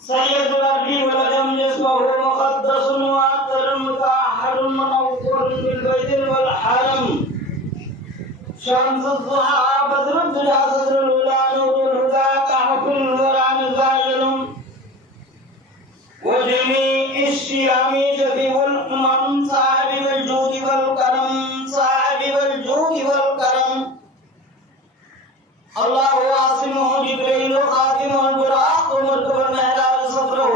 سيد الأرض ولدم جسمه مقدس وأطهر مطهر منور بالبيت والحرم شمس الضحى بدر الدجى صدر الأولى نور الهدى كهف الورى مزايل وجميع الشيام شفيع الأمم صاحب الجود والكرم صاحب الجود والكرم الله عاصمه جبريل خاتم البراق ومركب المهراب صدره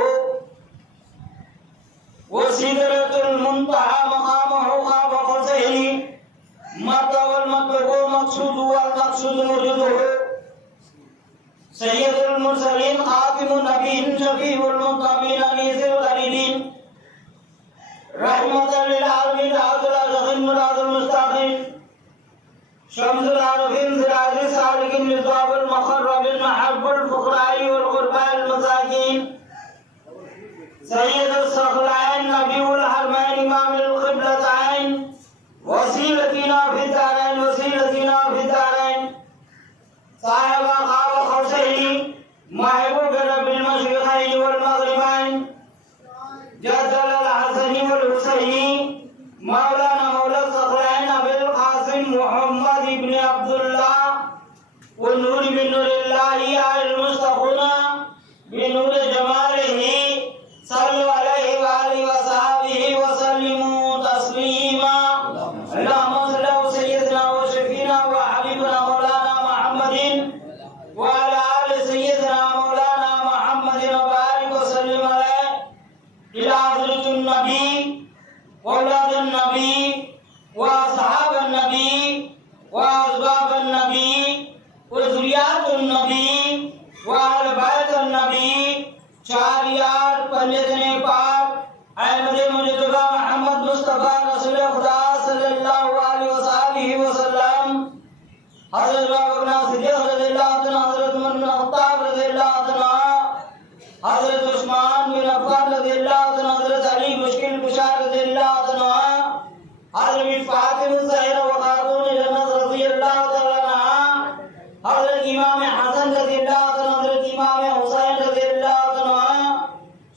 وسدرة المنتهى مقامه خاب قوسين متى والمطلوب مقصود والمقصود مرجده سيد المرسلين خاتم النبيين شفيع المطلبين أنيس الغريبين رحمة للعالمين عبد الرزاق مراد المستقيم شمس العارفين سراج السالك مصباح المقرب المحب الفقراء والغرباء المساكين سيد الصخلين نبي الحرمين إمام القبلتين وسيلتنا في الدارين وسيلتنا في الدارين صاحب قاب قوسين محبوب رب المشرقين والمغربين جدل الحسن والحسين مولانا مولى الصخرين أبي القاسم محمد بن عبد الله والنور من نور الله يا المستقون بنور جماله صلوا عليه وآله وصحبه وسلموا تسليما اللهم صل على سيدنا وشفينا وحبيبنا مولانا محمد وعلى آل سيدنا مولانا محمد وبارك وسلم عليه إلى حضرة النبي وأولاد النبي وأصحاب النبي وأسباب النبي وذريات النبي وأهل بيت النبي شاريار पंजतने पाक अहमद मुजतबा मोहम्मद मुस्तफा रसूल खुदा सल्लल्लाहु अलैहि वसल्लम हजरत अबूबकर सिद्दीक रज़ियल्लाहु अन्हु हजरत उमर बिन खत्ताब रज़ियल्लाहु अन्हु हजरत उस्मान बिन अफ़्फ़ान रज़ियल्लाहु अन्हु हजरत अली मुश्किल कुशा रज़ियल्लाहु अन्हु हजरत फातिमा ज़हरा व खातून जन्नत रज़ियल्लाहु तआला अन्हा हजरत इमाम हसन रज़ियल्लाहु अन्हु हजरत इमाम हुसैन रज़ियल्लाहु अन्हु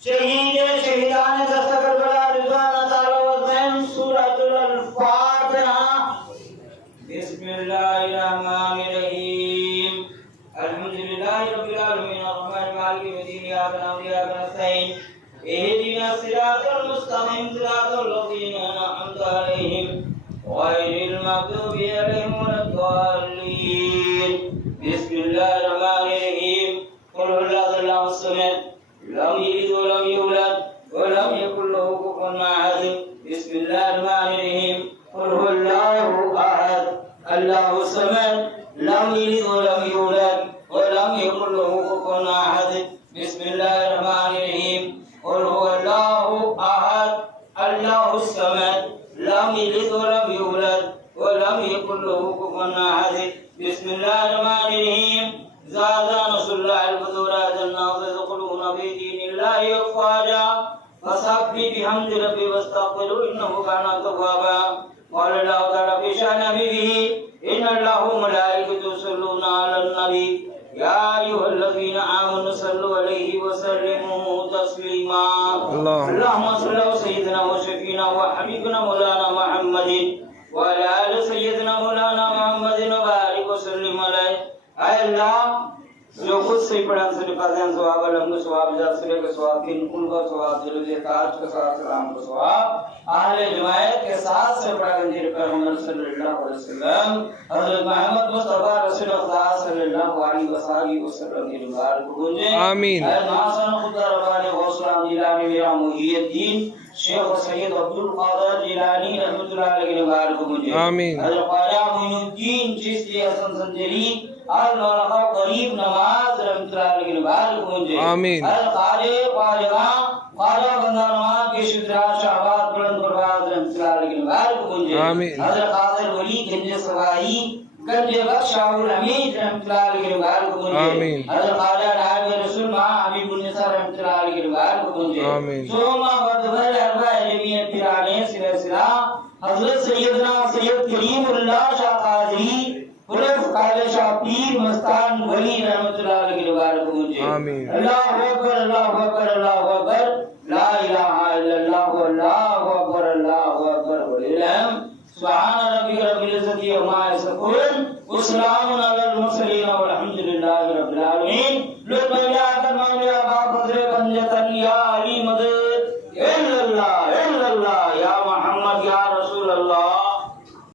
शहीद शहीदान दस्त करबला रिज़वान ताला वज़ैन सूरतुल फातिहा बिस्मिल्लाहिर रहमानिर रहीम अल्हम्दुलिल्लाहि रब्बिल आलमीन अर्रहमानिर मालिकिल यौमिद्दीन इय्याका नअबुदु व इय्याका नस्तईन इहदिनास सिरातल मुस्तक़ीम सिरातल लज़ीना अनअमता अलैहिम गैरिल मग़्दूबि अलैहिम वलद्दाल्लीन बिस्मिल्लाहिर रहमानिर रहीम क़ुल हुवल्लाहु समद لم يلد ولم يولد ولم يكن له كفوا أحد بسم الله الرحمن الرحيم قل هو الله أحد الله الصمد لم يلد ولم يولد ولم يكن له كفوا أحد بسم الله الرحمن الرحيم قل هو الله أحد الله الصمد لم يلد ولم يولد ولم يكن له كفوا أحد بسم الله الرحمن الرحيم زاد نصر الله الفتورات الناس يدخلون في دين الله أفواجا فسبح بحمد ربي واستغفره إنه كان توابا قال الله تعالى في شأن نبيه إن الله وملائكته يصلون على النبي يا أيها الذين آمنوا صلوا عليه وسلموا تسليما اللهم صل على سيدنا وشفينا وحبيبنا مولانا محمد وعلى آل سيدنا مولانا محمد وبارك وسلم عليه अल्लाह जो खुद से पढ़ा से फजन सवाब अलहमद सवाब जासरे का सवाब दिन कुल का सवाब जलवे ताज का सवाब सलाम का सवाब अहले जमायत के साथ से पढ़ा गंजीर पैगंबर सल्लल्लाहु अलैहि वसल्लम हजरत मोहम्मद मुस्तफा रसूल खुदा सल्लल्लाहु अलैहि वसल्लम की दुआर को गूंजे आमीन नासन खुदा रब्बानी गौसला जिलानी मेरा मुहियद्दीन शेख सैयद अब्दुल कादिर जिलानी रहमतुल्लाह अलैहि की दुआर को गूंजे आमीन हजरत ख्वाजा मोइनुद्दीन चिश्ती हसन संजरी और मौलाना गरीब नवाज रहमतुल्लाह अलैहि की दुआर को गूंजे आमीन हजरत ख्वाजा बंदा नवाज के शुद्रा शाहबाद बुलंद परवाज रहमतुल्लाह अलैहि की दुआर को गूंजे आमीन हजरत कादिर वली गंज सवाई गंज बख्श शाहुल हमीद रहमतुल्लाह अलैहि की दुआर को गूंजे आमीन हजरत ख्वाजा नायब रसूल मां हबीबुन्निसा रहमतुल्लाह अलैहि की दुआर को गूंजे आमीन सोमा बदवर अरबा जमीयत पिराने सिलसिला हजरत सैयदना सैयद करीमुल्लाह शाह कादरी पूरे फुकारे बादशाह पीर मस्तान वली रहमतुल्लाह अलैहि की मुबारक पहुंचे। आमीन। अल्लाहु अकबर अल्लाहु अकबर अल्लाहु अकबर ला इलाहा इल्लल्लाह अल्लाहु अकबर अल्लाहु अकबर वलिल हम्द। सुभान रब्बिक रब्बिल इज्जति अम्मा यसिफून व सलामुन अलल मुरसलीन वल्हम्दुलिल्लाहि रब्बिल आलमीन। लुत्फ या करम या बाफज़ल पंजतन या अली मदद